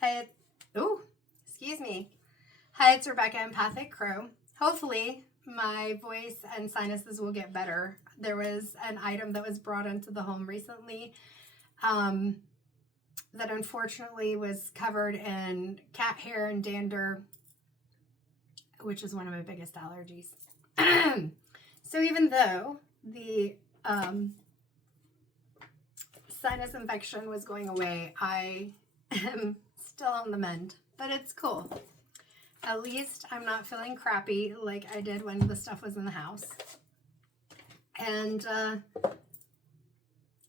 Hi. Oh, excuse me. Hi, it's Rebecca, Empathic Crow. Hopefully, my voice and sinuses will get better. There was an item that was brought into the home recently that unfortunately was covered in cat hair and dander, which is one of my biggest allergies. So even though the sinus infection was going away, I am still on the mend, but it's cool. At least I'm not feeling crappy like I did when the stuff was in the house. And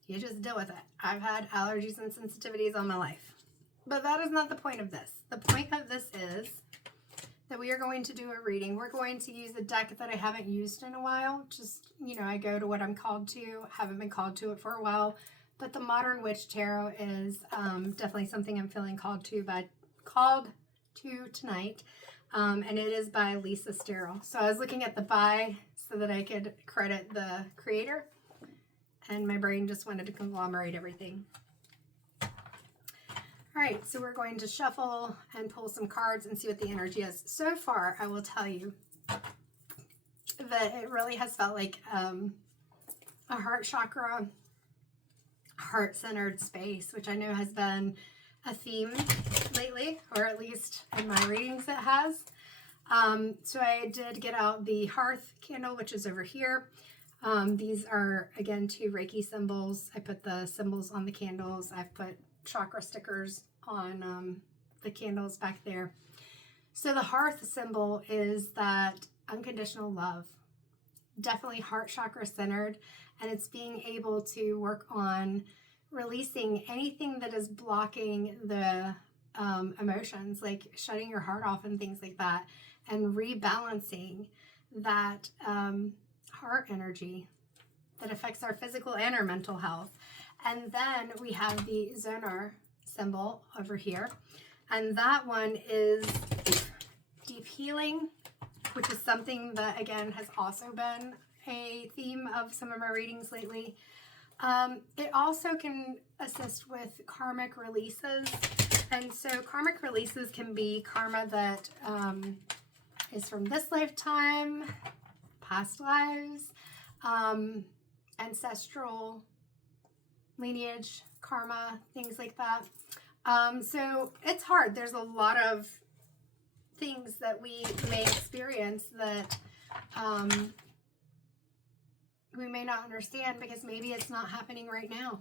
you just deal with it. I've had allergies and sensitivities all my life. But that is not the point of this. The point of this is that we are going to do a reading. We're going to use a deck that I haven't used in a while. Just, I go to what I'm called to. Haven't been called to it for a while. But the Modern Witch Tarot is definitely something I'm feeling called to tonight. And it is by Lisa Sterle. So I was looking at the by so that I could credit the creator. And my brain just wanted to conglomerate everything. All right, so we're going to shuffle and pull some cards and see what the energy is. So far, I will tell you that it really has felt like a heart chakra, heart-centered space, which I know has been a theme lately, or at least in my readings it has. So I did get out the hearth candle, which is over here. These are, again, 2 Reiki symbols. I put the symbols on the candles. I've put chakra stickers on the candles back there. So the hearth symbol is that unconditional love, definitely heart chakra centered, and it's being able to work on releasing anything that is blocking the emotions, like shutting your heart off and things like that, and rebalancing that heart energy that affects our physical and our mental health. And then we have the Zonar symbol over here, and that one is deep healing, which is something that, again, has also been a theme of some of my readings lately. It also can assist with karmic releases. And so karmic releases can be karma that is from this lifetime, past lives, ancestral lineage, karma, things like that. So it's hard. There's a lot of things that we may experience that we may not understand because maybe it's not happening right now.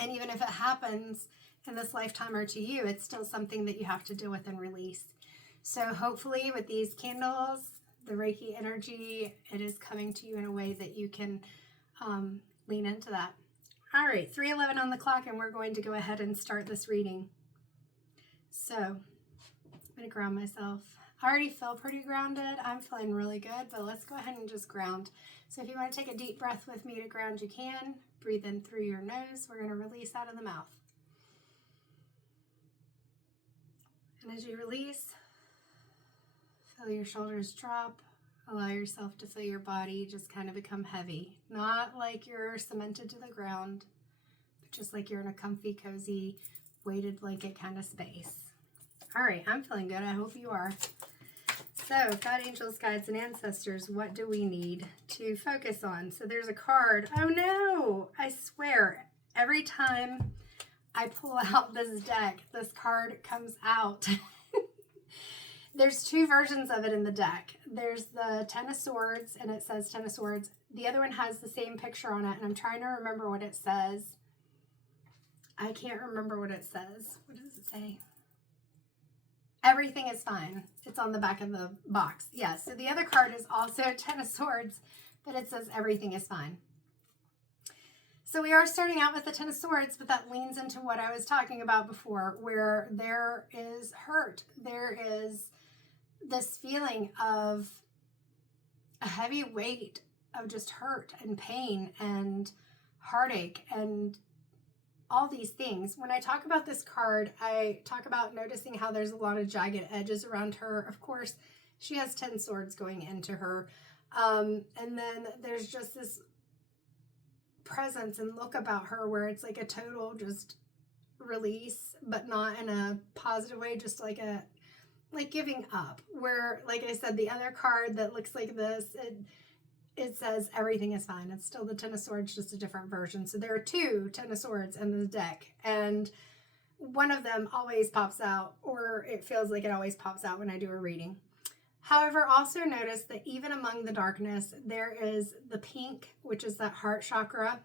And even if it happens in this lifetime or to you, it's still something that you have to deal with and release. So hopefully with these candles, the Reiki energy, it is coming to you in a way that you can lean into that. All right, 3:11 on the clock, and we're going to go ahead and start this reading. So I'm going to ground myself. I already feel pretty grounded. I'm feeling really good, but let's go ahead and just ground. So if you want to take a deep breath with me to ground, you can. Breathe in through your nose. We're going to release out of the mouth. And as you release, feel your shoulders drop. Allow yourself to feel your body just kind of become heavy. Not like you're cemented to the ground, but just like you're in a comfy, cozy, weighted blanket kind of space. All right, I'm feeling good. I hope you are. So, God, angels, guides, and ancestors, what do we need to focus on? So there's a card. Oh no, I swear, every time I pull out this deck, this card comes out. There's 2 versions of it in the deck. There's the 10 of Swords, and it says 10 of Swords. The other one has the same picture on it, and I'm trying to remember what it says. I can't remember what it says. What does it say? Everything is fine. It's on the back of the box. Yeah, so the other card is also 10 of Swords, but it says everything is fine. So we are starting out with the 10 of Swords, but that leans into what I was talking about before, where there is hurt. There is this feeling of a heavy weight of just hurt and pain and heartache and all these things. When I talk about this card, I talk about noticing how there's a lot of jagged edges around her. Of course, she has 10 swords going into her. And then there's just this presence and look about her where it's like a total just release, but not in a positive way, just like giving up. Where, like I said, the other card that looks like this, it says everything is fine. It's still the Ten of Swords, just a different version. So there are two Ten of Swords in the deck, and one of them always pops out, or it feels like it always pops out when I do a reading. However, also notice that even among the darkness, there is the pink, which is that heart chakra,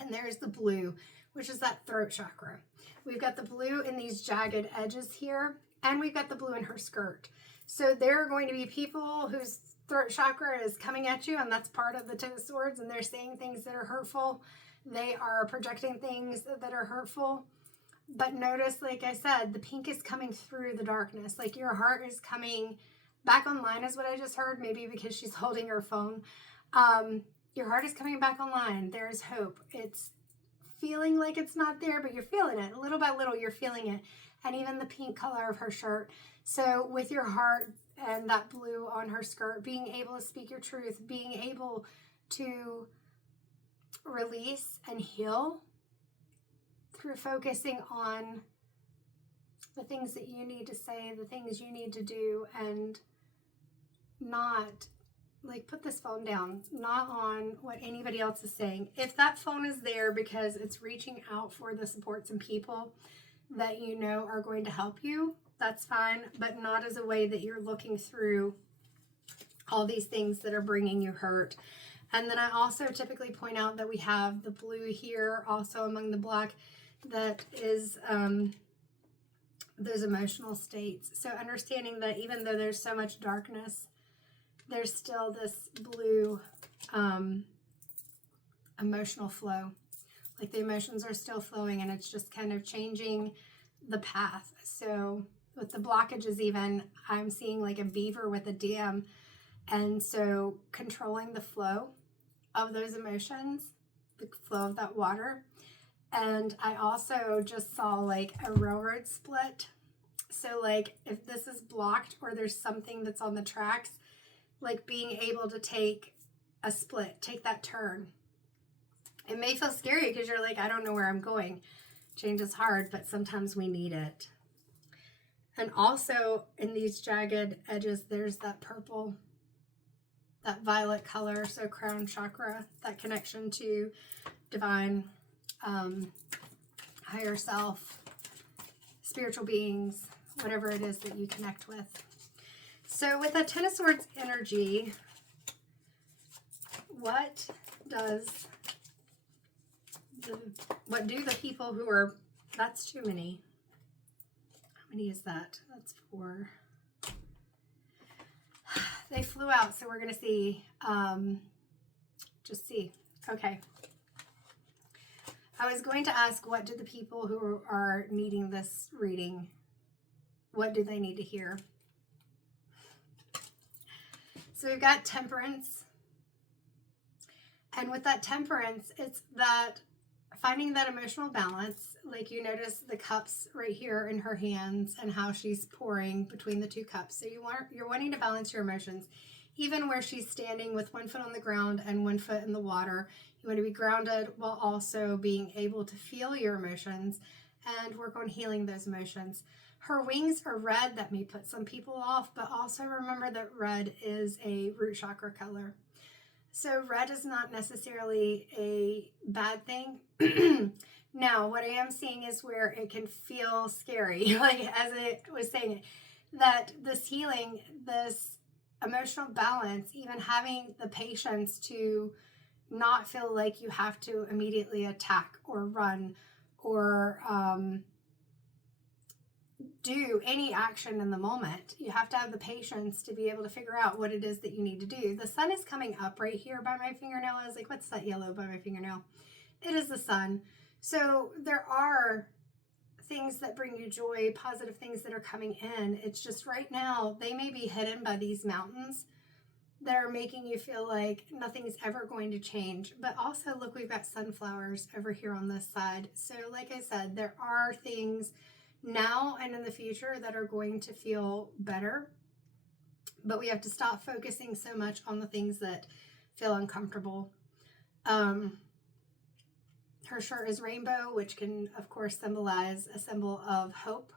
and there's the blue, which is that throat chakra. We've got the blue in these jagged edges here, and we've got the blue in her skirt. So there are going to be people whose throat chakra is coming at you, and that's part of the Ten of Swords, and they're saying things that are hurtful. They are projecting things that are hurtful. But notice, like I said, the pink is coming through the darkness. Like your heart is coming back online is what I just heard, maybe because she's holding her phone. Your heart is coming back online. There's hope. It's feeling like it's not there, but you're feeling it. Little by little, you're feeling it. And even the pink color of her shirt. So with your heart and that blue on her skirt, being able to speak your truth, being able to release and heal through focusing on the things that you need to say, the things you need to do, and not like put this phone down, not on what anybody else is saying. If that phone is there because it's reaching out for the supports and people that you know are going to help you, that's fine, but not as a way that you're looking through all these things that are bringing you hurt. And then I also typically point out that we have the blue here also among the black, that is those emotional states. So understanding that even though there's so much darkness, there's still this blue emotional flow. Like the emotions are still flowing, and it's just kind of changing the path. So with the blockages even, I'm seeing like a beaver with a dam. And so controlling the flow of those emotions, the flow of that water. And I also just saw like a railroad split. So like if this is blocked or there's something that's on the tracks, like being able to take a split, take that turn. It may feel scary because you're like, I don't know where I'm going. Change is hard, but sometimes we need it. And also in these jagged edges, there's that purple, that violet color. So crown chakra, that connection to divine, higher self, spiritual beings, whatever it is that you connect with. So with the Ten of Swords energy, what do the people who are, that's too many. How many is that? That's 4. They flew out, so we're going to see, just see. Okay. I was going to ask, what do the people who are needing this reading, what do they need to hear? So we've got Temperance. And with that Temperance, it's that finding that emotional balance. Like you notice the cups right here in her hands and how she's pouring between the 2 cups. So you're wanting to balance your emotions. Even where she's standing with 1 foot on the ground and 1 foot in the water, you want to be grounded while also being able to feel your emotions and work on healing those emotions. Her wings are red. That may put some people off, but also remember that red is a root chakra color. So red is not necessarily a bad thing. Now, what I am seeing is where it can feel scary, like as I was saying, that this healing, this emotional balance, even having the patience to not feel like you have to immediately attack or run or do any action in the moment. You have to have the patience to be able to figure out what it is that you need to do. The sun is coming up right here by my fingernail. I was like, what's that yellow by my fingernail? It is the sun. So there are things that bring you joy, positive things that are coming in. It's just right now, they may be hidden by these mountains that are making you feel like nothing's ever going to change. But also, look, we've got sunflowers over here on this side. So like I said, there are things now and in the future that are going to feel better, but we have to stop focusing so much on the things that feel uncomfortable. Her Her shirt is rainbow, which can, of course, symbolize a symbol of hope.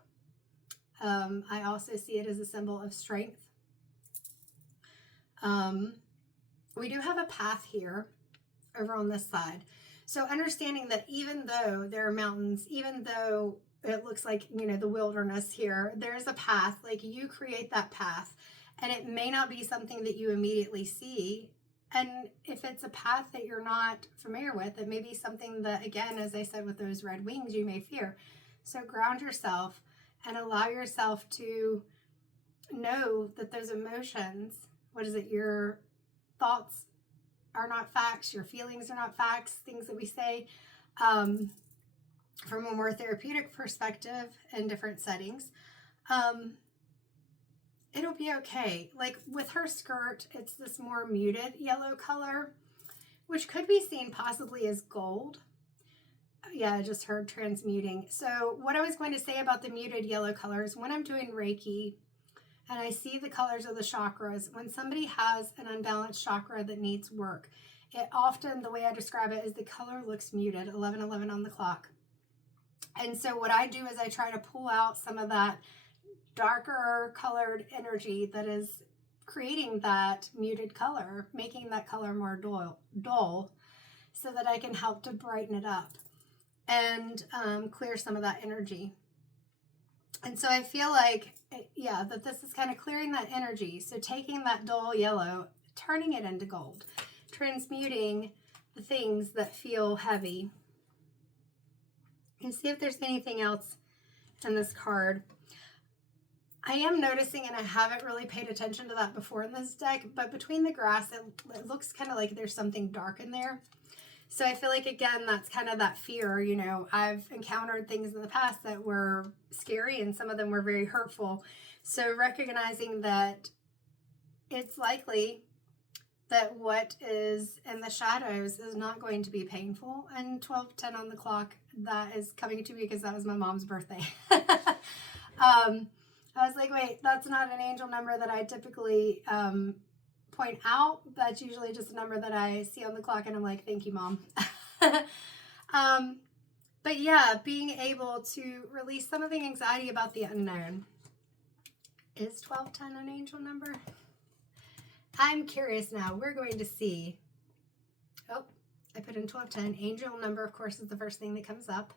I also see it as a symbol of strength. We do have a path here over on this side. So understanding that even though there are mountains, even though it looks like, you know, the wilderness here, there's a path. Like, you create that path, and it may not be something that you immediately see. And if it's a path that you're not familiar with, it may be something that, again, as I said, with those red wings, you may fear. So ground yourself and allow yourself to know that those emotions, what is it, your thoughts are not facts, your feelings are not facts, things that we say from a more therapeutic perspective in different settings. It'll be okay. Like with her skirt, it's this more muted yellow color, which could be seen possibly as gold. Yeah, I just heard transmuting. So what I was going to say about the muted yellow colors, when I'm doing Reiki and I see the colors of the chakras, when somebody has an unbalanced chakra that needs work, it often, the way I describe it, is the color looks muted, 11:11 on the clock. And so what I do is I try to pull out some of that darker colored energy that is creating that muted color, making that color more dull, so that I can help to brighten it up and clear some of that energy. And so I feel like, yeah, that this is kind of clearing that energy. So taking that dull yellow, turning it into gold, transmuting the things that feel heavy. And see if there's anything else in this card. I am noticing, and I haven't really paid attention to that before in this deck, but between the grass, it looks kind of like there's something dark in there. So I feel like, again, that's kind of that fear. You know, I've encountered things in the past that were scary, and some of them were very hurtful. So recognizing that it's likely that what is in the shadows is not going to be painful. And 12:10 on the clock, that is coming to me because that was my mom's birthday. I was like, wait, that's not an angel number that I typically point out. That's usually just a number that I see on the clock, and I'm like, thank you, Mom. But yeah, being able to release some of the anxiety about the unknown. Is 12:10 an angel number? I'm curious now. We're going to see. Oh, I put in 12:10. Angel number, of course, is the first thing that comes up.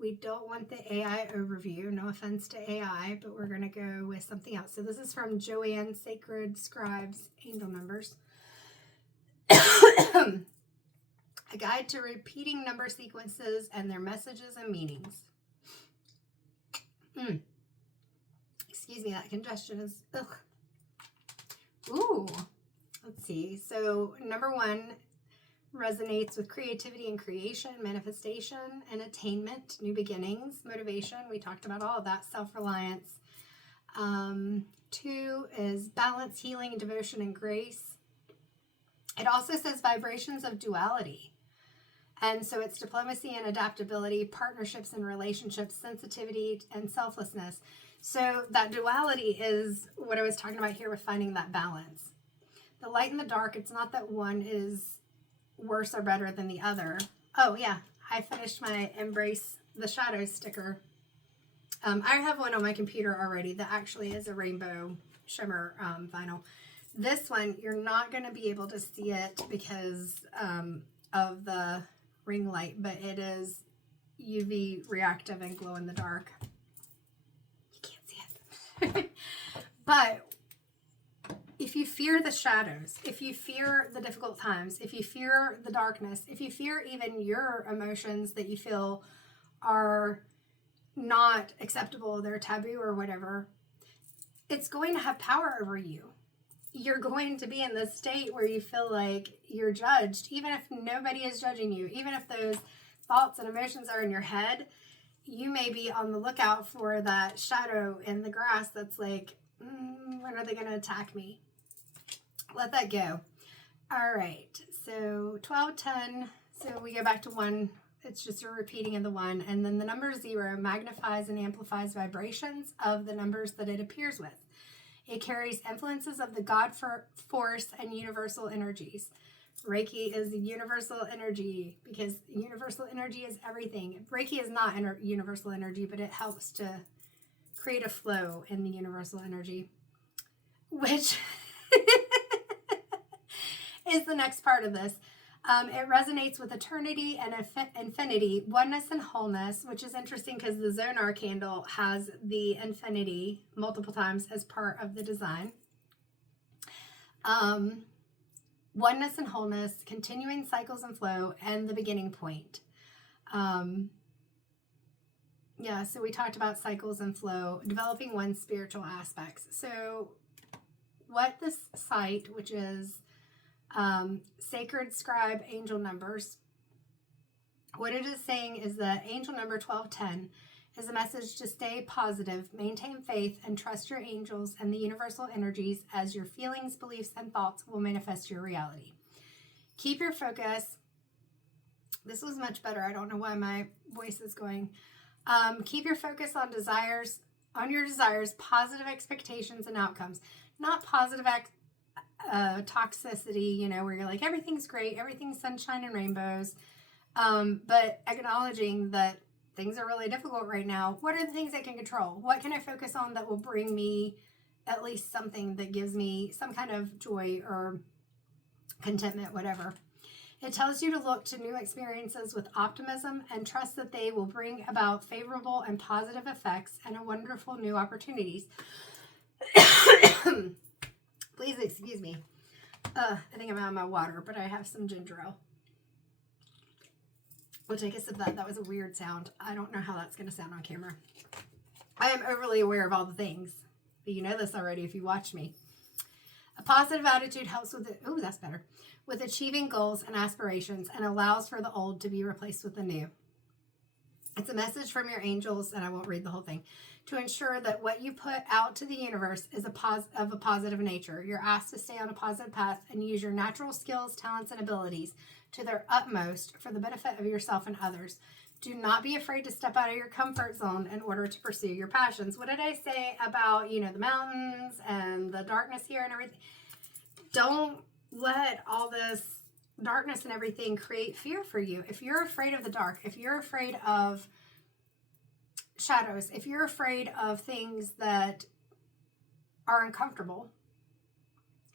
We don't want the AI overview. No offense to AI, but we're going to go with something else. So this is from Joanne Sacred Scribes, Angel Numbers. A guide to repeating number sequences and their messages and meanings. Excuse me, that congestion is, ugh. Ooh, let's see. So number 1 resonates with creativity and creation, manifestation and attainment, new beginnings, motivation. We talked about all of that, self-reliance. 2 is balance, healing, devotion, and grace. It also says vibrations of duality. And so it's diplomacy and adaptability, partnerships and relationships, sensitivity and selflessness. So that duality is what I was talking about here with finding that balance. The light and the dark, it's not that one is worse or better than the other. Oh yeah, I finished my Embrace the Shadows sticker. I have one on my computer already that actually is a rainbow shimmer vinyl. This one, you're not going to be able to see it because of the ring light, but it is UV reactive and glow in the dark. You can't see it. But if you fear the shadows, if you fear the difficult times, if you fear the darkness, if you fear even your emotions that you feel are not acceptable, they're taboo or whatever, it's going to have power over you. You're going to be in this state where you feel like you're judged, even if nobody is judging you, even if those thoughts and emotions are in your head. You may be on the lookout for that shadow in the grass that's like, when are they going to attack me? Let that go. All right, so 12:10, so we go back to 1. It's just a repeating of the 1, and then the number 0 magnifies and amplifies vibrations of the numbers that it appears with. It carries influences of the God force and universal energies. Reiki is universal energy because universal energy is everything. Reiki is not universal energy, but it helps to create a flow in the universal energy, which is the next part of this. It resonates with eternity and infinity, oneness and wholeness, which is interesting because the Zonar candle has the infinity multiple times as part of the design. Oneness and wholeness, continuing cycles and flow, and the beginning point. Yeah, so we talked about cycles and flow, developing one's spiritual aspects. So what this site, which is Sacred Scribe Angel Numbers, what it is saying is that angel number 1210 is a message to stay positive, maintain faith, and trust your angels and the universal energies as your feelings, beliefs, and thoughts will manifest your reality. Keep your focus. This was much better. I don't know why my voice is going. Keep your focus on your desires, positive expectations and outcomes, not positive toxicity, where you're like, everything's great, everything's sunshine and rainbows, but acknowledging that things are really difficult right now. What are the things I can control? What can I focus on that will bring me at least something that gives me some kind of joy or contentment, whatever. It tells you to look to new experiences with optimism and trust that they will bring about favorable and positive effects and wonderful new opportunities. Please excuse me. I think I'm out of my water, but I have some ginger ale. We'll take a sip of that. That was a weird sound. I don't know how that's going to sound on camera. I am overly aware of all the things, but you know this already if you watch me. A positive attitude helps with it. Oh, that's better. With achieving goals and aspirations and allows for the old to be replaced with the new. It's a message from your angels, and I won't read the whole thing, to ensure that what you put out to the universe is of a positive nature. You're asked to stay on a positive path and use your natural skills, talents, and abilities to their utmost for the benefit of yourself and others. Do not be afraid to step out of your comfort zone in order to pursue your passions. What did I say about, the mountains and the darkness here and everything? Don't let all this darkness and everything create fear for you. If you're afraid of the dark, if you're afraid of shadows, if you're afraid of things that are uncomfortable,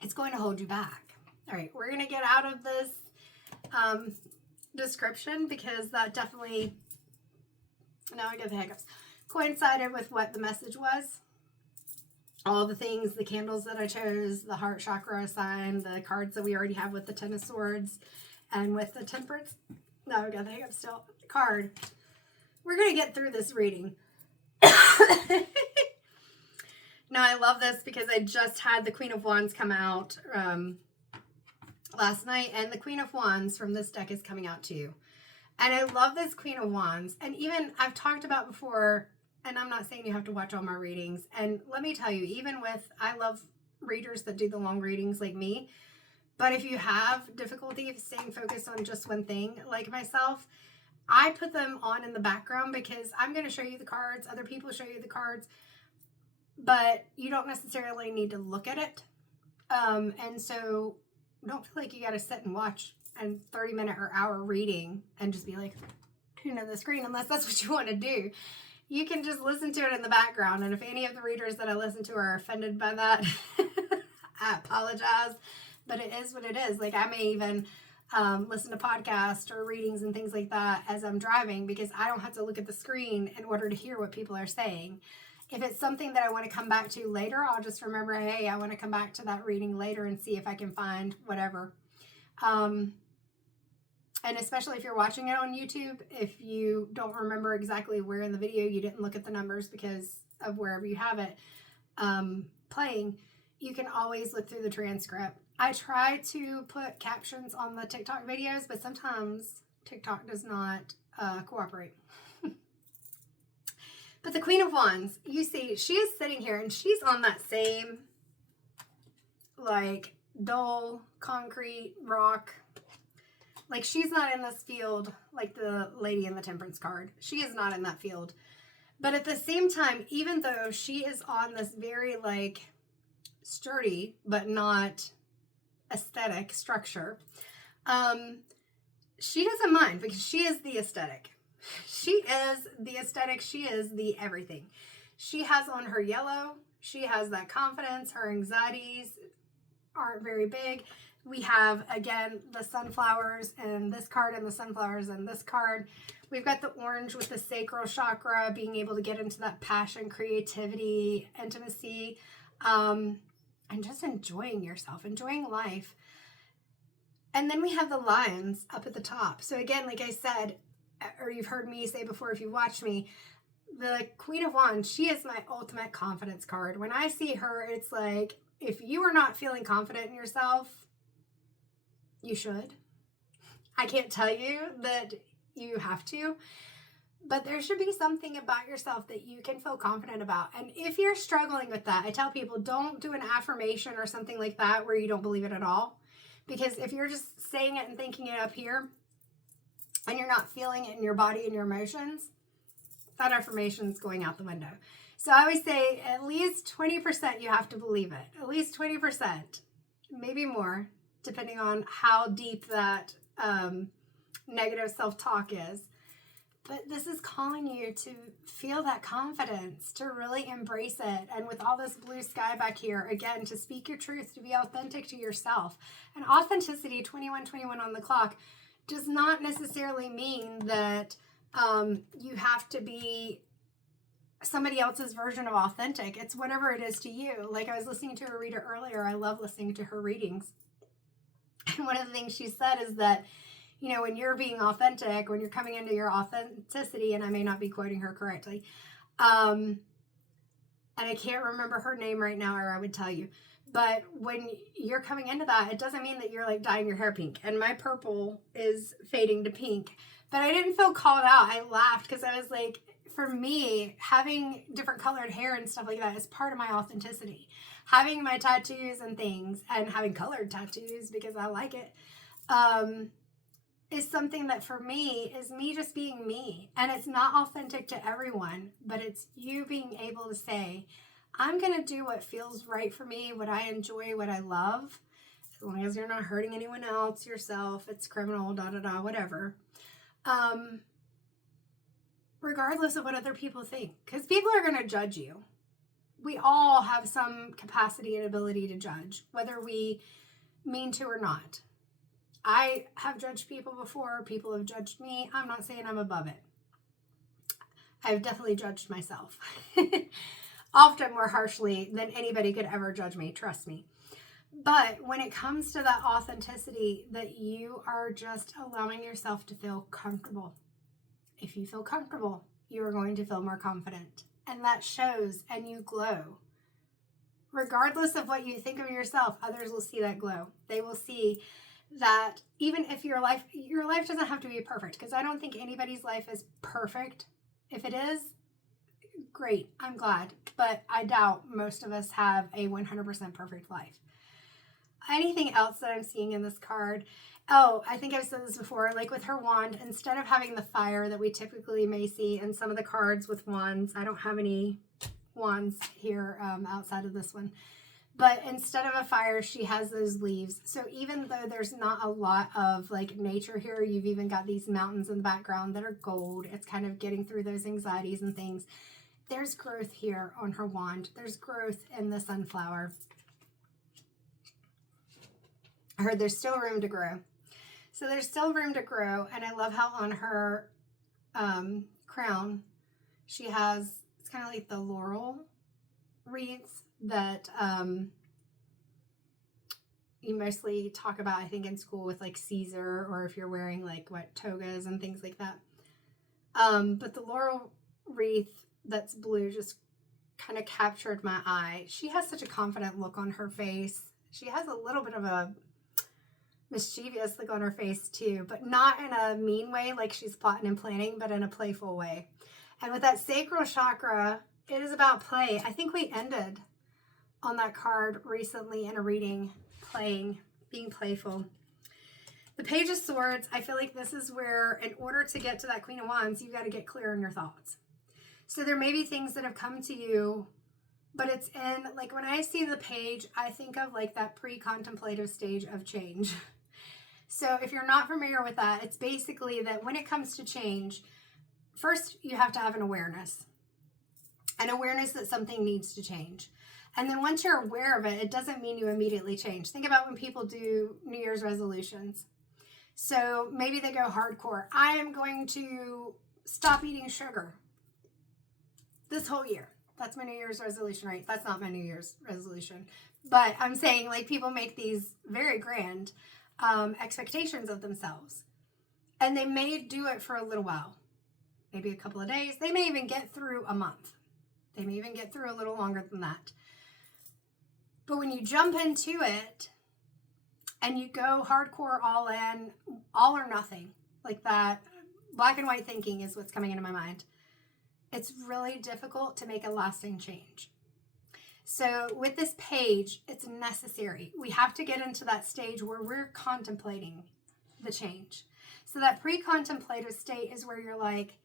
it's going to hold you back. All right, we're going to get out of this description because that definitely, now I get the hiccups, coincided with what the message was. All the things, the candles that I chose, the heart chakra sign, the cards that we already have with the Ten of Swords, and with the Temperance, no, I got the hiccups still, card. We're going to get through this reading. Now, I love this because I just had the Queen of Wands come out last night, and the Queen of Wands from this deck is coming out too. And I love this Queen of Wands. And even I've talked about before, and I'm not saying you have to watch all my readings. And let me tell you, even with, I love readers that do the long readings like me. But if you have difficulty staying focused on just one thing, like myself, I put them on in the background because I'm going to show you the cards. Other people show you the cards. But you don't necessarily need to look at it. And so don't feel like you got to sit and watch a 30-minute or hour reading and just be like, tune in the screen, unless that's what you want to do. You can just listen to it in the background. And if any of the readers that I listen to are offended by that, I apologize. But it is what it is. Like, I may even listen to podcasts or readings and things like that as I'm driving because I don't have to look at the screen in order to hear what people are saying. If it's something that I want to come back to later, I'll just remember, hey, I want to come back to that reading later and see if I can find whatever. And especially if you're watching it on YouTube, if you don't remember exactly where in the video you didn't look at the numbers because of wherever you have it playing, you can always look through the transcript. I try to put captions on the TikTok videos, but sometimes TikTok does not cooperate. But the Queen of Wands, you see, she is sitting here and she's on that same, like, dull, concrete, rock. Like, she's not in this field like the lady in the Temperance card. She is not in that field. But at the same time, even though she is on this very, like, sturdy but not aesthetic structure, She doesn't mind because she is the aesthetic. She is the aesthetic. She is the everything. She has on her yellow. She has that confidence. Her anxieties aren't very big. We have, again, the sunflowers and this card and the sunflowers and this card. We've got the orange with the sacral chakra, being able to get into that passion, creativity, intimacy, and just enjoying yourself, enjoying life. And then we have the lions up at the top. So again, like I said, or you've heard me say before if you watch me, the Queen of Wands, she is my ultimate confidence card. When I see her, it's like, if you are not feeling confident in yourself, you should. I can't tell you that you have to, but there should be something about yourself that you can feel confident about. And if you're struggling with that, I tell people, don't do an affirmation or something like that where you don't believe it at all. Because if you're just saying it and thinking it up here and you're not feeling it in your body and your emotions, that affirmation is going out the window. So I always say at least 20% you have to believe it. At least 20%, maybe more, depending on how deep that negative self-talk is. But this is calling you to feel that confidence, to really embrace it. And with all this blue sky back here, again, to speak your truth, to be authentic to yourself. And authenticity, 2121 on the clock, does not necessarily mean that you have to be somebody else's version of authentic. It's whatever it is to you. Like I was listening to a reader earlier. I love listening to her readings. And one of the things she said is that, you know, when you're being authentic, when you're coming into your authenticity, and I may not be quoting her correctly, and I can't remember her name right now, or I would tell you, but when you're coming into that, it doesn't mean that you're like dyeing your hair pink. And my purple is fading to pink, but I didn't feel called out. I laughed because I was like, for me, having different colored hair and stuff like that is part of my authenticity. Having my tattoos and things, and having colored tattoos because I like it, is something that for me is me just being me. And it's not authentic to everyone, but it's you being able to say, I'm going to do what feels right for me, what I enjoy, what I love, as long as you're not hurting anyone else, yourself, it's criminal, whatever. Regardless of what other people think, because people are going to judge you. We all have some capacity and ability to judge, whether we mean to or not. I have judged people before. People have judged me. I'm not saying I'm above it. I've definitely judged myself. Often more harshly than anybody could ever judge me. Trust me. But when it comes to that authenticity, that you are just allowing yourself to feel comfortable. If you feel comfortable, you are going to feel more confident. And that shows, and you glow. Regardless of what you think of yourself, others will see that glow. They will see that even if your life doesn't have to be perfect, because I don't think anybody's life is perfect. If it is, great, I'm glad. But I doubt most of us have a 100% perfect life. Anything else that I'm seeing in this card? Oh, I think I've said this before, like with her wand, instead of having the fire that we typically may see in some of the cards with wands, I don't have any wands here outside of this one. But instead of a fire, she has those leaves. So even though there's not a lot of like nature here, you've even got these mountains in the background that are gold. It's kind of getting through those anxieties and things. There's growth here on her wand. There's growth in the sunflower. I heard there's still room to grow. So there's still room to grow. And I love how on her crown, she has, it's kind of like the laurel wreaths that you mostly talk about, I think, in school with like Caesar, or if you're wearing like what, togas and things like that. But the laurel wreath that's blue just kind of captured my eye. She has such a confident look on her face. She has a little bit of a mischievous look on her face too, but not in a mean way like she's plotting and planning, but in a playful way. And with that sacral chakra, it is about play. I think we ended on that card recently in a reading, playing, being playful. The Page of Swords, I feel like this is where, in order to get to that Queen of Wands, you got to get clear in your thoughts. So there may be things that have come to you, but it's in, like when I see the page, I think of like that pre-contemplative stage of change. So if you're not familiar with that, it's basically that when it comes to change, first you have to have an awareness that something needs to change. And then once you're aware of it, it doesn't mean you immediately change. Think about when people do New Year's resolutions. So maybe they go hardcore. I am going to stop eating sugar this whole year. That's my New Year's resolution, right? That's not my New Year's resolution. But I'm saying, like, people make these very grand expectations of themselves. And they may do it for a little while, maybe a couple of days. They may even get through a month. They may even get through a little longer than that. But when you jump into it and you go hardcore, all in, all or nothing, like that, black and white thinking is what's coming into my mind. It's really difficult to make a lasting change. So with this page, it's necessary. We have to get into that stage where we're contemplating the change. So that pre-contemplative state is where you're like,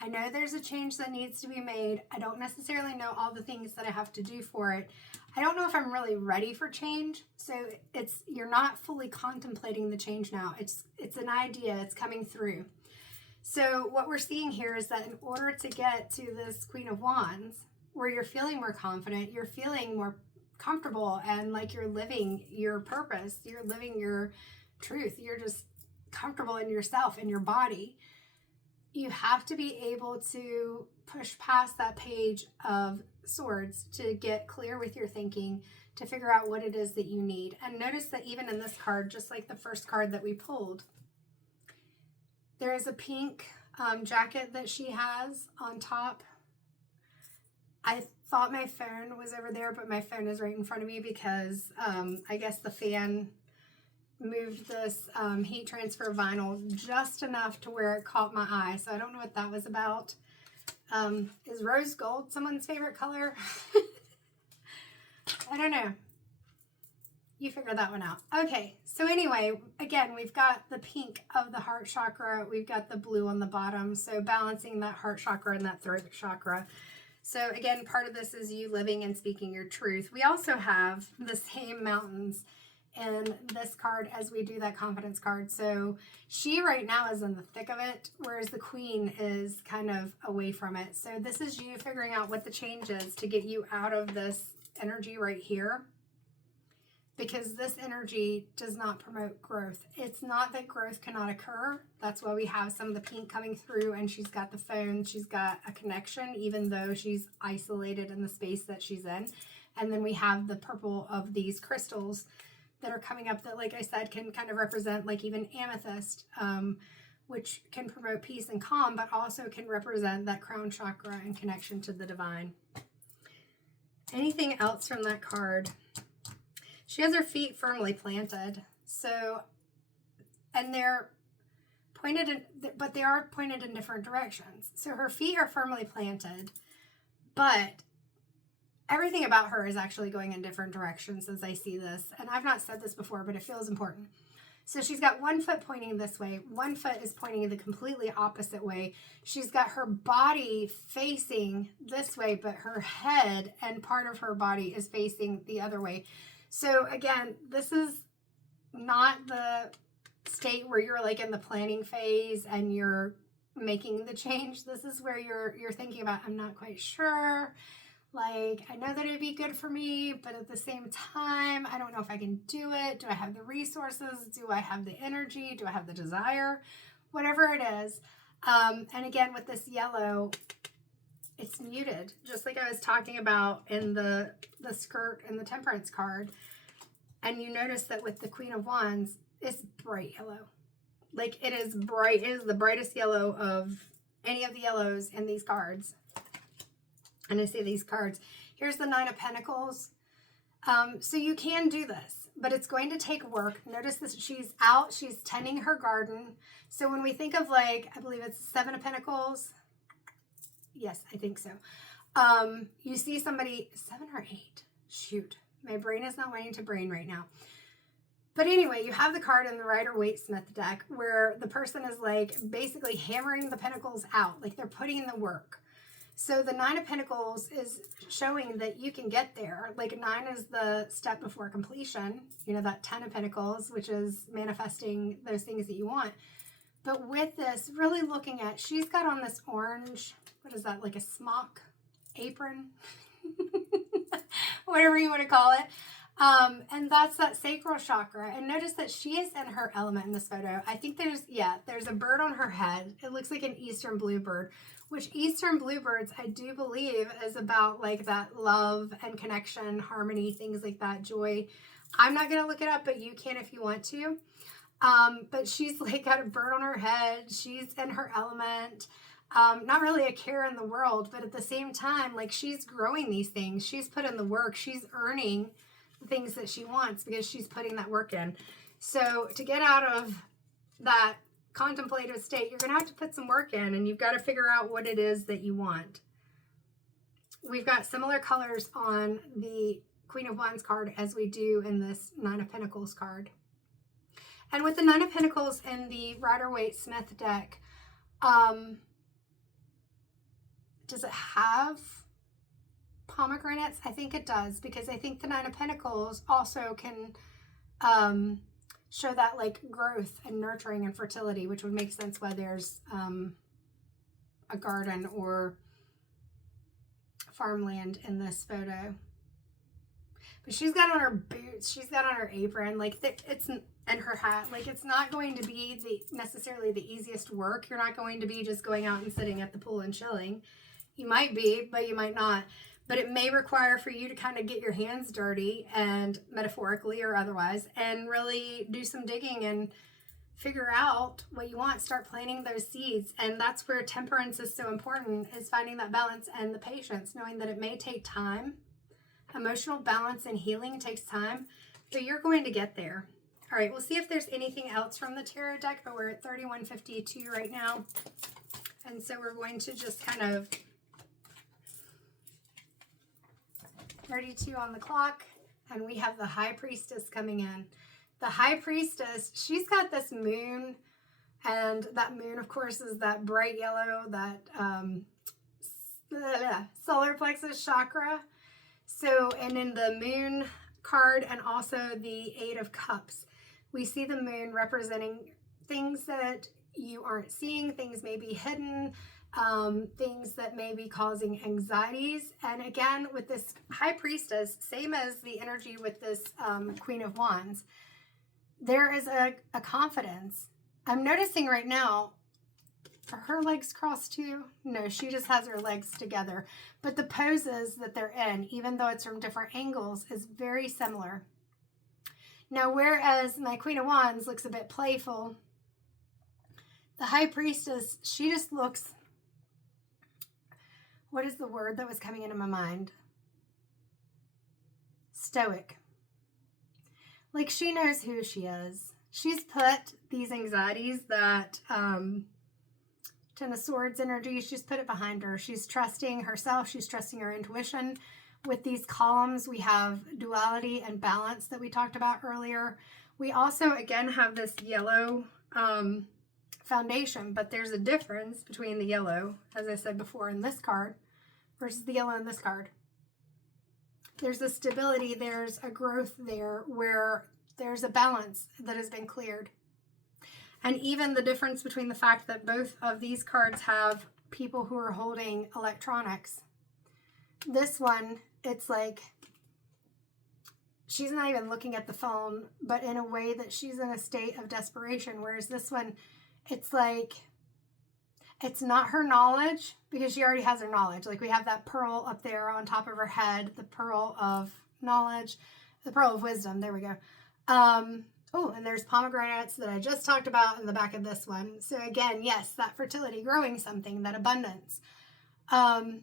I know there's a change that needs to be made. I don't necessarily know all the things that I have to do for it. I don't know if I'm really ready for change. So you're not fully contemplating the change now. It's an idea. It's coming through. So what we're seeing here is that in order to get to this Queen of Wands, where you're feeling more confident, you're feeling more comfortable, and like you're living your purpose, you're living your truth, you're just comfortable in yourself and your body, you have to be able to push past that page of swords to get clear with your thinking, to figure out what it is that you need. And notice that even in this card, just like the first card that we pulled, there is a pink jacket that she has on top. I thought my phone was over there, but my phone is right in front of me because I guess the fan moved this heat transfer vinyl just enough to where it caught my eye. So I don't know what that was about. Is rose gold someone's favorite color? I don't know. You figure that one out. Okay, so anyway, again, we've got the pink of the heart chakra. We've got the blue on the bottom. So balancing that heart chakra and that throat chakra. So again, part of this is you living and speaking your truth. We also have the same mountains in this card as we do that confidence card. So she right now is in the thick of it, whereas the queen is kind of away from it. So this is you figuring out what the change is to get you out of this energy right here, because this energy does not promote growth. It's not that growth cannot occur. That's why we have some of the pink coming through, and she's got the phone, she's got a connection, even though she's isolated in the space that she's in. And then we have the purple of these crystals that are coming up that, like I said, can kind of represent like even amethyst, which can promote peace and calm, but also can represent that crown chakra and connection to the divine. Anything else from that card? She has her feet firmly planted. So, and they're pointed in, but they are pointed in different directions. So her feet are firmly planted, but everything about her is actually going in different directions as I see this. And I've not said this before, but it feels important. So she's got one foot pointing this way. One foot is pointing the completely opposite way. She's got her body facing this way, but her head and part of her body is facing the other way. So again, this is not the state where you're like in the planning phase and you're making the change. This is where you're thinking about, I'm not quite sure. Like, I know that it'd be good for me, but at the same time, I don't know if I can do it. Do I have the resources? Do I have the energy? Do I have the desire? Whatever it is. And again, with this yellow, it's muted, just like I was talking about in the skirt and the temperance card. And you notice that with the Queen of Wands, it's bright yellow. Like, it is bright. It is the brightest yellow of any of the yellows in these cards. And I see these cards. Here's the Nine of Pentacles. So you can do this, but it's going to take work. Notice this, she's out, she's tending her garden. So when we think of, like, I believe it's Seven of Pentacles. Yes, I think so. You see somebody, 7 or 8. Shoot, my brain is not wanting to brain right now. But anyway, you have the card in the Rider-Waite-Smith deck where the person is like basically hammering the pentacles out, like they're putting in the work. So the Nine of Pentacles is showing that you can get there. Like 9 is the step before completion. You know, that 10 of Pentacles, which is manifesting those things that you want. But with this, really looking at, she's got on this orange, what is that, like a smock apron? Whatever you want to call it. And that's that sacral chakra. And notice that she is in her element in this photo. I think there's a bird on her head. It looks like an eastern bluebird, which eastern bluebirds, I do believe, is about like that love and connection, harmony, things like that, joy. I'm not going to look it up, but you can if you want to. But she's like got a bird on her head. She's in her element. Not really a care in the world, but at the same time, like she's growing these things. She's put in the work. She's earning the things that she wants because she's putting that work in. So to get out of that contemplative state, you're going to have to put some work in, and you've got to figure out what it is that you want. We've got similar colors on the Queen of Wands card as we do in this Nine of Pentacles card. And with the Nine of Pentacles in the Rider-Waite-Smith deck, does it have pomegranates? I think it does, because I think the Nine of Pentacles also can show that like growth and nurturing and fertility, which would make sense why there's a garden or farmland in this photo. But she's got on her boots, she's got on her apron, like and her hat. Like it's not going to be necessarily the easiest work. You're not going to be just going out and sitting at the pool and chilling. You might be, but you might not. But it may require for you to kind of get your hands dirty, and metaphorically or otherwise, and really do some digging and figure out what you want. Start planting those seeds. And that's where temperance is so important, is finding that balance and the patience, knowing that it may take time. Emotional balance and healing takes time, but you're going to get there. All right, we'll see if there's anything else from the tarot deck, but we're at 31:52 right now. And so we're going to just kind of 32 on the clock, and we have the High Priestess coming in. The High Priestess, she's got this moon, and that moon, of course, is that bright yellow, that solar plexus chakra. So, and in the moon card and also the Eight of Cups, we see the moon representing things that you aren't seeing, things may be hidden, things that may be causing anxieties. And again, with this High Priestess, same as the energy with this Queen of Wands, there is a confidence. I'm noticing right now, are her legs crossed too? No, she just has her legs together. But the poses that they're in, even though it's from different angles, is very similar. Now, whereas my Queen of Wands looks a bit playful, the High Priestess, she just looks, what is the word that was coming into my mind? Stoic. Like she knows who she is. She's put these anxieties, that Ten of Swords energy, she's put it behind her. She's trusting herself. She's trusting her intuition. With these columns, we have duality and balance that we talked about earlier. We also, again, have this yellow foundation, but there's a difference between the yellow, as I said before, in this card versus the yellow in this card. There's a stability, there's a growth there where there's a balance that has been cleared. And even the difference between the fact that both of these cards have people who are holding electronics. This one, it's like she's not even looking at the phone, but in a way that she's in a state of desperation. Whereas this one, it's like, it's not her knowledge, because she already has her knowledge. Like we have that pearl up there on top of her head, the pearl of knowledge, the pearl of wisdom. There we go. Oh, and there's pomegranates that I just talked about in the back of this one. So again, yes, that fertility, growing something, that abundance. And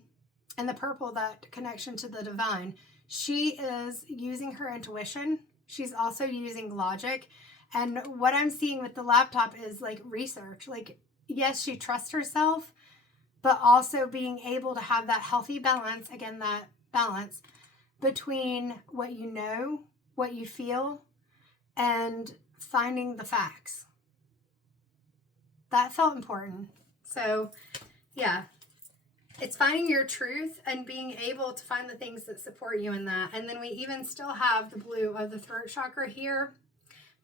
the purple, that connection to the divine. She is using her intuition. She's also using logic. And what I'm seeing with the laptop is like research. Like, yes, she trusts herself, but also being able to have that healthy balance, again, that balance between what you know, what you feel, and finding the facts. That felt important. So, yeah. it's finding your truth and being able to find the things that support you in that. And then we even still have the blue of the throat chakra here,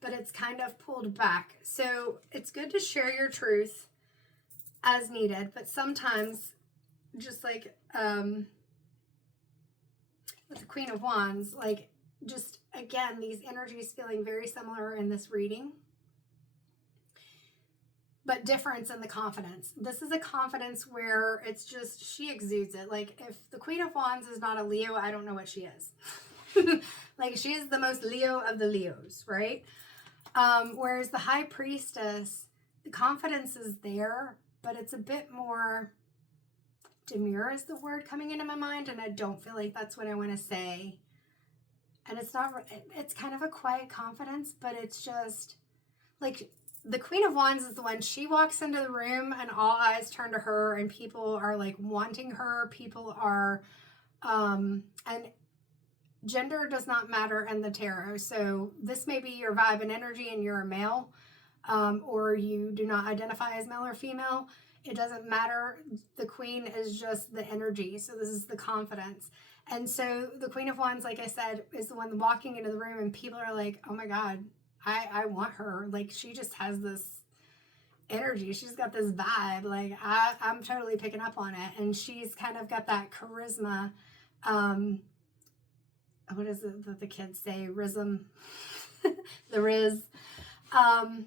but it's kind of pulled back. So it's good to share your truth as needed, but sometimes, just like with the Queen of Wands, like, just again, these energies feeling very similar in this reading, but difference in the confidence. This is a confidence where it's just, she exudes it. Like, if the Queen of Wands is not a Leo, I don't know what she is. Like, she is the most Leo of the Leos, right? Whereas the High Priestess, the confidence is there, but it's a bit more demure is the word coming into my mind, and I don't feel like that's what I want to say. And it's not, it's kind of a quiet confidence, but it's just like, the Queen of Wands is the one, she walks into the room and all eyes turn to her and people are like wanting her. People are, and gender does not matter in the tarot. So this may be your vibe and energy and you're a male, or you do not identify as male or female. It doesn't matter. The Queen is just the energy. So this is the confidence. And so the Queen of Wands, like I said, is the one walking into the room and people are like, oh my God, I want her. Like, she just has this energy. She's got this vibe. Like, I'm totally picking up on it. And she's kind of got that charisma. What is it that the kids say? Rism. The Riz. And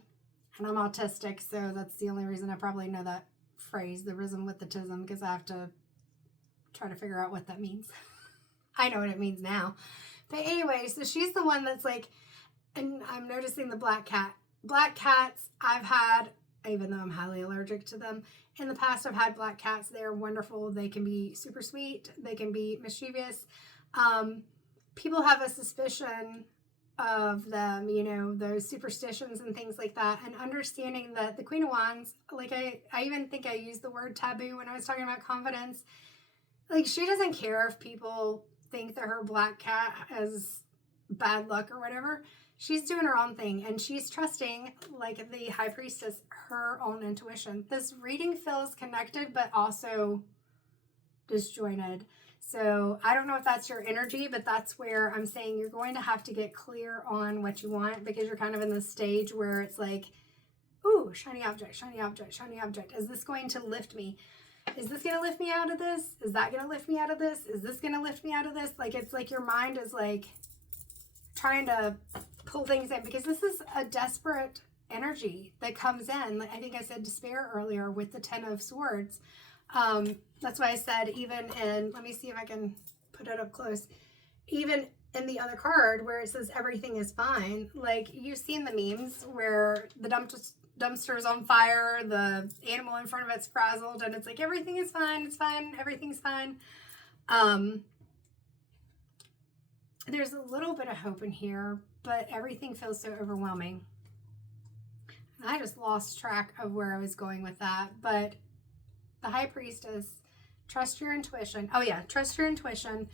I'm autistic, so that's the only reason I probably know that phrase, the rism with the tism, because I have to try to figure out what that means. I know what it means now. But anyway, so she's the one that's like, and I'm noticing the black cat. Black cats, I've had, even though I'm highly allergic to them, in the past I've had black cats. They're wonderful. They can be super sweet. They can be mischievous. People have a suspicion of them, you know, those superstitions and things like that, and understanding that the Queen of Wands, like I even think I used the word taboo when I was talking about confidence. Like, she doesn't care if people think that her black cat has bad luck or whatever. She's doing her own thing, and she's trusting, like the High Priestess, her own intuition. This reading feels connected, but also disjointed. So I don't know if that's your energy, but that's where I'm saying you're going to have to get clear on what you want, because you're kind of in this stage where it's like, ooh, shiny object, shiny object, shiny object. Is this going to lift me? Is this going to lift me out of this? Is that going to lift me out of this? Is this going to lift me out of this? Like, it's like your mind is like trying to pull things in, because this is a desperate energy that comes in. I think I said despair earlier with the 10 of Swords. That's why I said, even in, let me see if I can put it up close, even in the other card where it says everything is fine, like, you've seen the memes where the dumpster's on fire, the animal in front of it's frazzled, and it's like, everything is fine, it's fine, everything's fine. There's a little bit of hope in here, but everything feels so overwhelming. I just lost track of where I was going with that, but the High Priestess, trust your intuition. Oh yeah, trust your intuition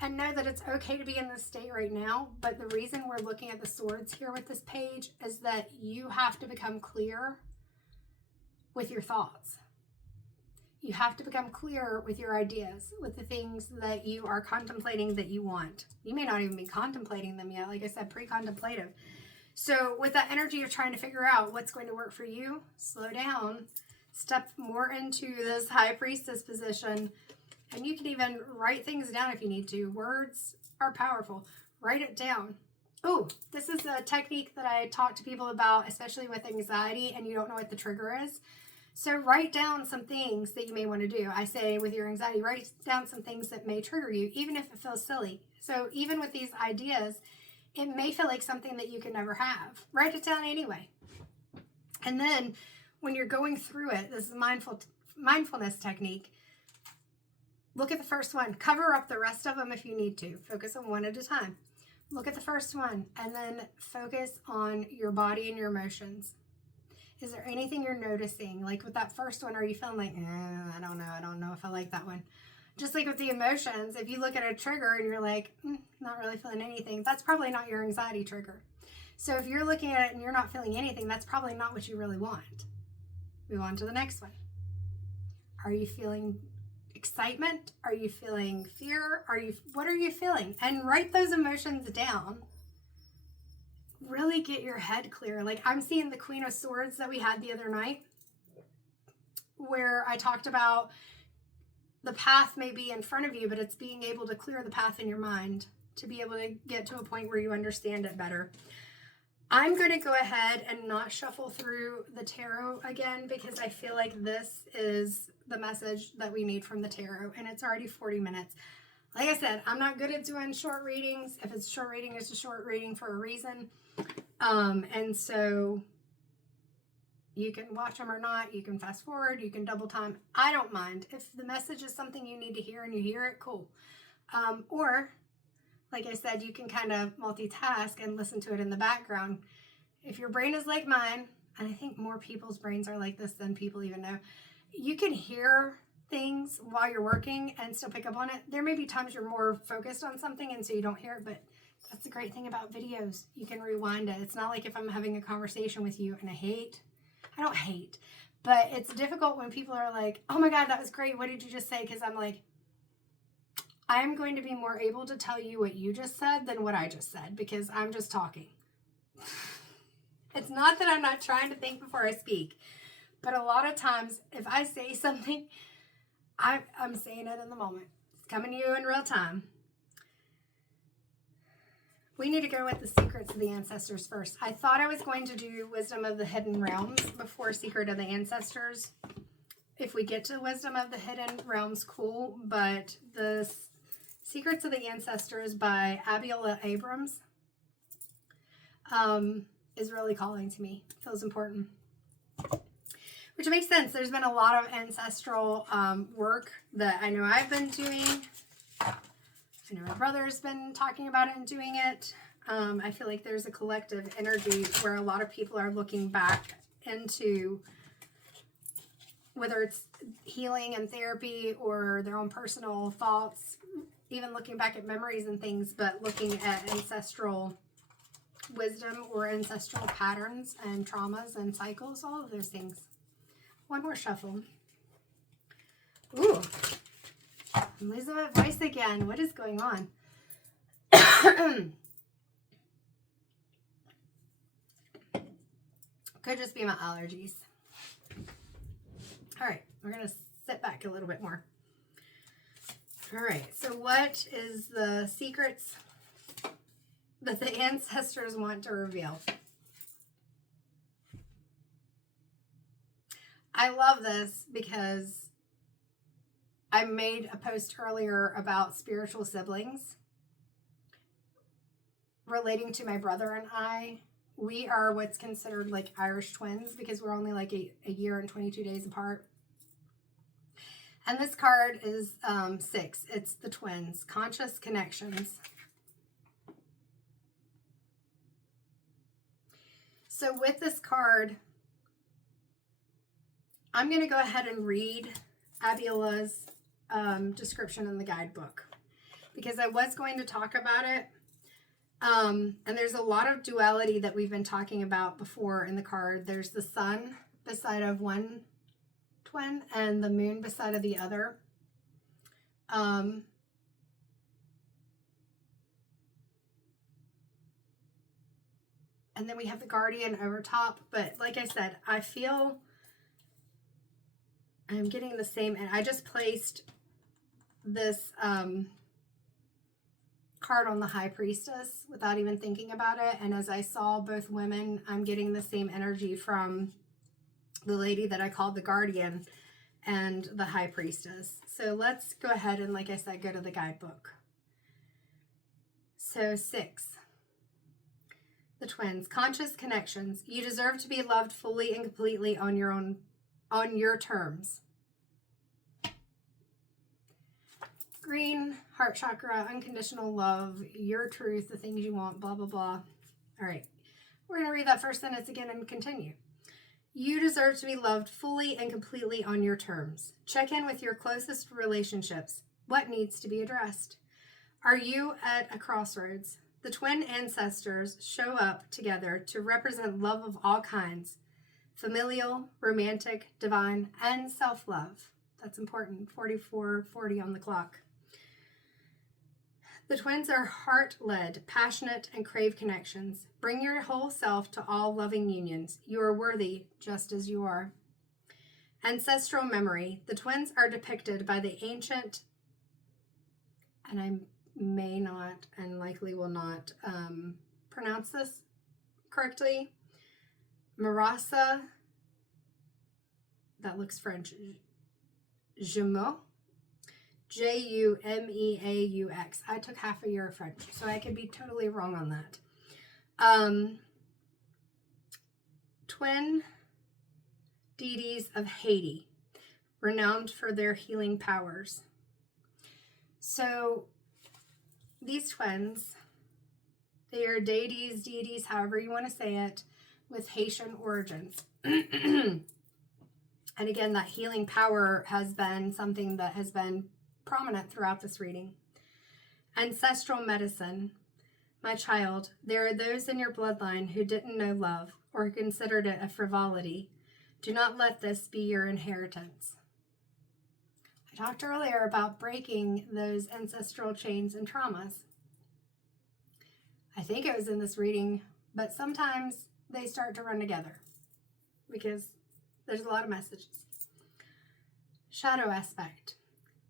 and know that it's okay to be in this state right now. But the reason we're looking at the swords here with this page is that you have to become clear with your thoughts. You have to become clear with your ideas, with the things that you are contemplating that you want. You may not even be contemplating them yet. Like I said, pre-contemplative. So with that energy of trying to figure out what's going to work for you, slow down. Step more into this High Priestess position, and you can even write things down if you need to. Words are powerful. Write it down. Oh, this is a technique that I talk to people about, especially with anxiety, and you don't know what the trigger is. So write down some things that you may want to do. I say with your anxiety, write down some things that may trigger you, even if it feels silly. So even with these ideas, it may feel like something that you can never have. Write it down anyway. And then when you're going through it, this is mindfulness technique. Look at the first one. Cover up the rest of them if you need to. Focus on one at a time. Look at the first one and then focus on your body and your emotions. Is there anything you're noticing? Like with that first one, are you feeling like, I don't know if I like that one. Just like with the emotions, if you look at a trigger and you're like, not really feeling anything, that's probably not your anxiety trigger. So if you're looking at it and you're not feeling anything, that's probably not what you really want. Move on to the next one. Are you feeling excitement? Are you feeling fear? What are you feeling? And write those emotions down. Really get your head clear. Like, I'm seeing the Queen of Swords that we had the other night, where I talked about the path may be in front of you, but it's being able to clear the path in your mind to be able to get to a point where you understand it better. I'm going to go ahead and not shuffle through the tarot again, because I feel like this is the message that we need from the tarot, and it's already 40 minutes. Like I said, I'm not good at doing short readings. If it's a short reading, it's a short reading for a reason. And so you can watch them or not. You can fast forward. You can double time. I don't mind. If the message is something you need to hear and you hear it, cool. Or, like I said, you can kind of multitask and listen to it in the background. If your brain is like mine, and I think more people's brains are like this than people even know, you can hear things while you're working and still pick up on it. There may be times you're more focused on something and so you don't hear it, but that's the great thing about videos. You can rewind it. It's not like if I'm having a conversation with you and I don't hate, but it's difficult when people are like, oh my God, that was great. What did you just say? Because I'm like, I'm going to be more able to tell you what you just said than what I just said, because I'm just talking. It's not that I'm not trying to think before I speak, but a lot of times if I say something, I'm saying it in the moment. It's coming to you in real time. We need to go with the secrets of the ancestors first. I thought I was going to do Wisdom of the Hidden Realms before Secret of the Ancestors. If we get to Wisdom of the Hidden Realms, cool. But the Secrets of the Ancestors by Abiola Abrams is really calling to me. Feels important. Which makes sense. There's been a lot of ancestral work that I know I've been doing. I know my brother's been talking about it and doing it. I feel like there's a collective energy where a lot of people are looking back into whether it's healing and therapy or their own personal thoughts, even looking back at memories and things, but looking at ancestral wisdom or ancestral patterns and traumas and cycles, all of those things. One more shuffle. Ooh. I'm losing my voice again. What is going on? Could just be my allergies. All right, we're going to sit back a little bit more. All right, so what is the secrets that the ancestors want to reveal? I love this because I made a post earlier about spiritual siblings relating to my brother and I. We are what's considered like Irish twins because we're only like a year and 22 days apart. And this card is 6. It's the twins, conscious connections. So with this card, I'm going to go ahead and read Abiola's description in the guidebook because I was going to talk about it. And there's a lot of duality that we've been talking about before in the card. There's the sun beside of one twin and the moon beside of the other. And then we have the guardian over top. But like I said, I feel I'm getting the same, and I just placed this card on the High Priestess without even thinking about it. And as I saw both women, I'm getting the same energy from the lady that I called the Guardian and the High Priestess. So let's go ahead and, like I said, go to the guidebook. So 6. The twins, conscious connections. You deserve to be loved fully and completely on your terms. Green, heart chakra, unconditional love, your truth, the things you want, blah, blah, blah. All right. We're going to read that first sentence again and continue. You deserve to be loved fully and completely on your terms. Check in with your closest relationships. What needs to be addressed? Are you at a crossroads? The twin ancestors show up together to represent love of all kinds. Familial, romantic, divine, and self-love. That's important. 44:40 on the clock. The twins are heart-led, passionate, and crave connections. Bring your whole self to all loving unions. You are worthy just as you are. Ancestral memory. The twins are depicted by the ancient, and I may not and likely will not pronounce this correctly, Marasa, that looks French, Jumeaux, Jumeaux. I took half a year of French, so I could be totally wrong on that. Twin deities of Haiti, renowned for their healing powers. So these twins, they are deities, however you want to say it, with Haitian origins. And again, that healing power has been something that has been prominent throughout this reading. Ancestral medicine. My child, there are those in your bloodline who didn't know love or considered it a frivolity. Do not let this be your inheritance. I talked earlier about breaking those ancestral chains and traumas. I think it was in this reading, but sometimes they start to run together because there's a lot of messages. Shadow aspect.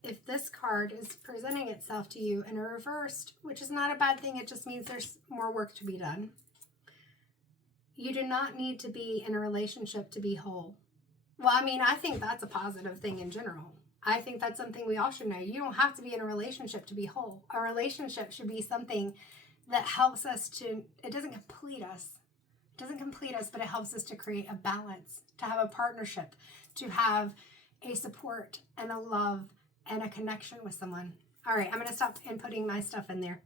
If this card is presenting itself to you in a reversed, which is not a bad thing, it just means there's more work to be done. You do not need to be in a relationship to be whole. Well, I mean, I think that's a positive thing in general. I think that's something we all should know. You don't have to be in a relationship to be whole. A relationship should be something that helps us to, it doesn't complete us. It doesn't complete us, but it helps us to create a balance, to have a partnership, to have a support and a love and a connection with someone. All right, I'm going to stop inputting my stuff in there.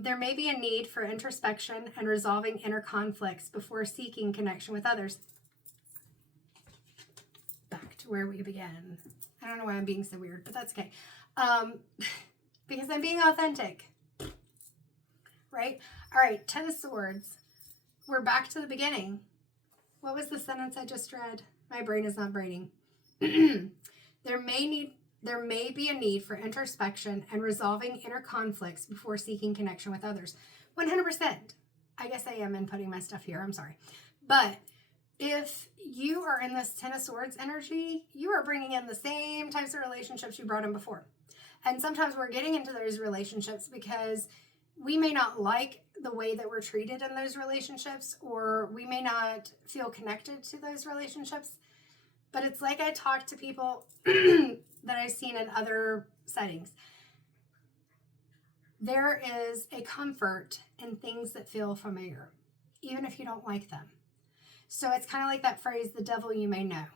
There may be a need for introspection and resolving inner conflicts before seeking connection with others. Back to where we began. I don't know why I'm being so weird, but that's okay. Because I'm being authentic. Right? All right, 10 of Swords. We're back to the beginning. What was the sentence I just read? My brain is not braining. There may be a need for introspection and resolving inner conflicts before seeking connection with others. 100%. I guess I am inputting my stuff here. I'm sorry. But if you are in this 10 of Swords energy, you are bringing in the same types of relationships you brought in before. And sometimes we're getting into those relationships because we may not like the way that we're treated in those relationships, or we may not feel connected to those relationships. But it's like I talk to people that I've seen in other settings. There is a comfort in things that feel familiar, even if you don't like them. So it's kind of like that phrase, the devil you may know.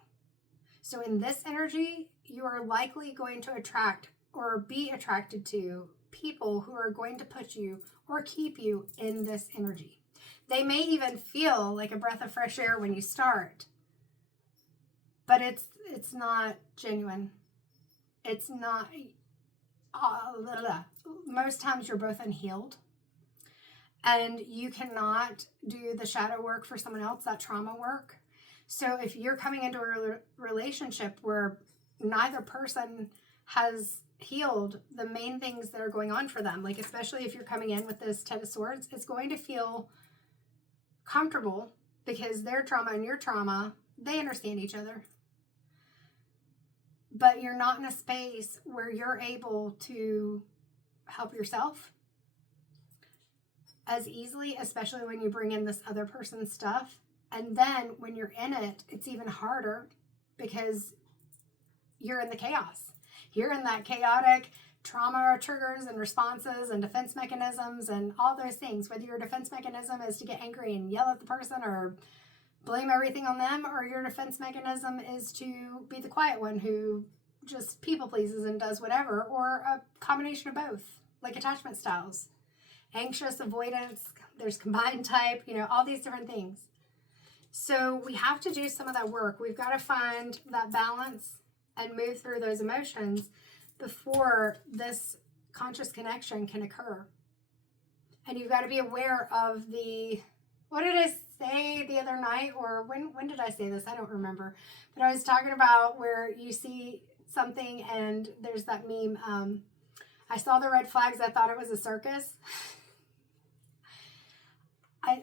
So in this energy, you are likely going to attract or be attracted to people who are going to put you or keep you in this energy. They may even feel like a breath of fresh air when you start, but it's not genuine. It's not, most times you're both unhealed, and you cannot do the shadow work for someone else, that trauma work. So if you're coming into a relationship where neither person has healed the main things that are going on for them, like especially if you're coming in with this 10 of Swords, it's going to feel comfortable because their trauma and your trauma, they understand each other. But you're not in a space where you're able to help yourself as easily, especially when you bring in this other person's stuff. And then when you're in it, it's even harder because you're in the chaos. You're in that chaotic trauma triggers and responses and defense mechanisms and all those things. Whether your defense mechanism is to get angry and yell at the person or blame everything on them, or your defense mechanism is to be the quiet one who just people pleases and does whatever, or a combination of both, like attachment styles. Anxious, avoidance, there's combined type, all these different things. So we have to do some of that work. We've got to find that balance and move through those emotions before this conscious connection can occur. And you've got to be aware of what did I say the other night, or when did I say this? I don't remember. But I was talking about where you see something, and there's that meme, I saw the red flags, I thought it was a circus.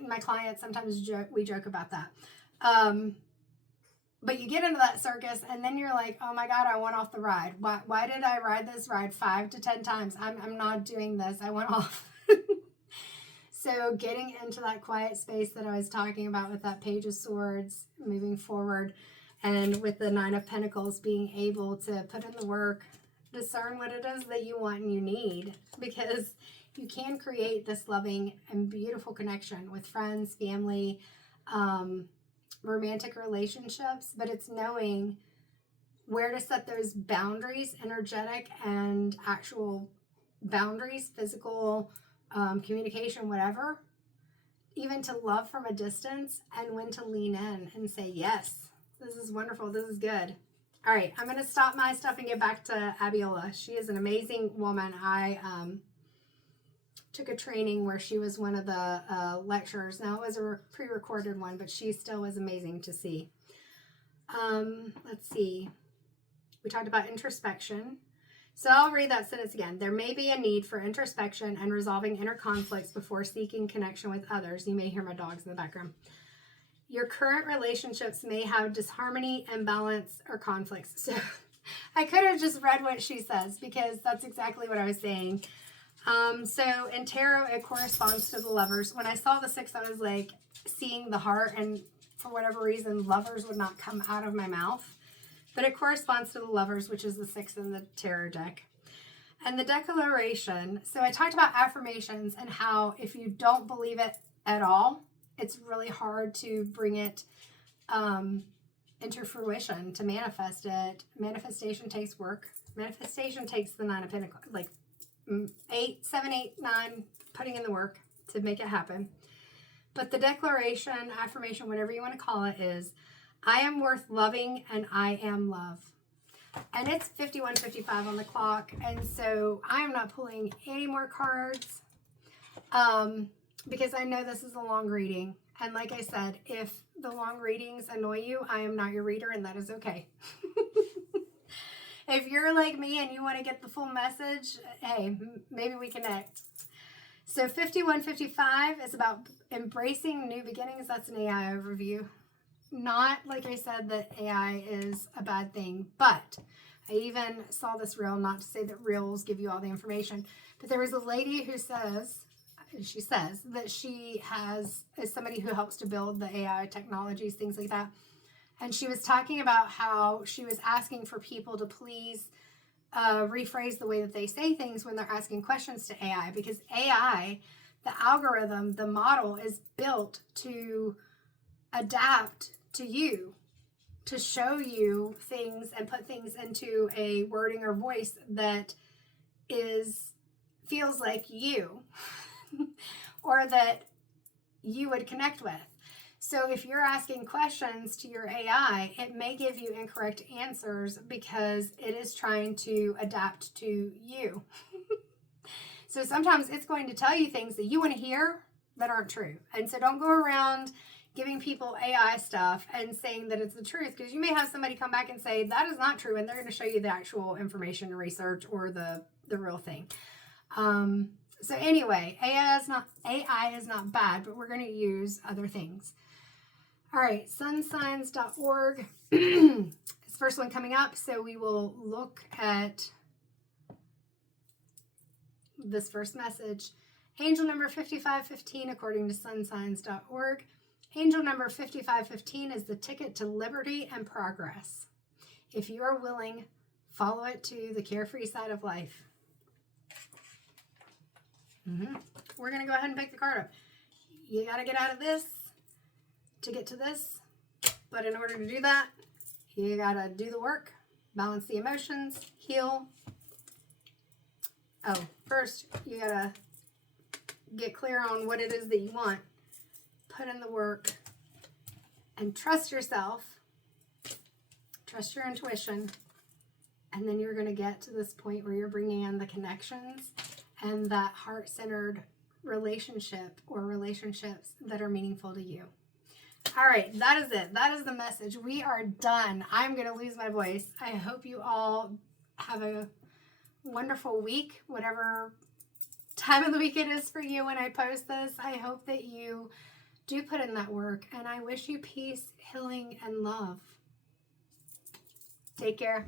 My clients sometimes we joke about that. But you get into that circus and then you're like, oh my God, I want off the ride. Why did I ride this ride 5 to 10 times? I'm not doing this. I want off. So getting into that quiet space that I was talking about with that Page of Swords, moving forward, and with the Nine of Pentacles, being able to put in the work, discern what it is that you want and you need, because you can create this loving and beautiful connection with friends, family, romantic relationships, but it's knowing where to set those boundaries, energetic and actual boundaries, physical, communication, whatever, even to love from a distance, and when to lean in and say, yes, this is wonderful, this is good. All right, I'm going to stop my stuff and get back to Abiola. She is an amazing woman. I took a training where she was one of the lecturers. Now, it was a pre-recorded one, but she still was amazing to see. Let's see. We talked about introspection. So I'll read that sentence again. There may be a need for introspection and resolving inner conflicts before seeking connection with others. You may hear my dogs in the background. Your current relationships may have disharmony, imbalance, or conflicts. So I could have just read what she says, because that's exactly what I was saying. So in tarot, it corresponds to the Lovers. When I saw the 6, I was like seeing the heart, and for whatever reason, Lovers would not come out of my mouth. But it corresponds to the Lovers, which is the 6 in the tarot deck. And the declaration, so I talked about affirmations and how if you don't believe it at all, it's really hard to bring it into fruition, to manifest it. Manifestation takes work. Manifestation takes the 9 of Pentacles, like 7, 8, 9, putting in the work to make it happen. But the declaration, affirmation, whatever you want to call it, is, I am worth loving and I am love. And it's 51:55 on the clock, and so I am not pulling any more cards because I know this is a long reading. And like I said, if the long readings annoy you, I am not your reader, and that is okay. If you're like me and you want to get the full message, hey, maybe we connect. So 51:55 is about embracing new beginnings. That's an AI overview. Not, like I said, that AI is a bad thing, but I even saw this reel, not to say that reels give you all the information, but there was a lady who says, she says that she is somebody who helps to build the AI technologies, things like that. And she was talking about how she was asking for people to please rephrase the way that they say things when they're asking questions to AI, because AI, the algorithm, the model is built to adapt to you, to show you things and put things into a wording or voice that feels like you or that you would connect with. So if you're asking questions to your AI, it may give you incorrect answers because it is trying to adapt to you. So sometimes it's going to tell you things that you want to hear that aren't true. And so don't go around giving people AI stuff and saying that it's the truth, because you may have somebody come back and say that is not true, and they're going to show you the actual information and research or the real thing. So anyway, AI is not bad, but we're going to use other things. All right, sunsigns.org is the first one coming up, so we will look at this first message. Angel number 5515, according to sunsigns.org. Angel number 5515 is the ticket to liberty and progress. If you are willing, follow it to the carefree side of life. We're going to go ahead and pick the card up. You got to get out of this to get to this. But in order to do that, you got to do the work, balance the emotions, heal. Oh, first, you got to get clear on what it is that you want. Put in the work and trust yourself, trust your intuition, and then you're going to get to this point where you're bringing in the connections and that heart-centered relationship or relationships that are meaningful to you. All right, that is it. That is the message. We are done. I'm going to lose my voice. I hope you all have a wonderful week, whatever time of the week it is for you when I post this. I hope that you do put in that work, and I wish you peace, healing, and love. Take care.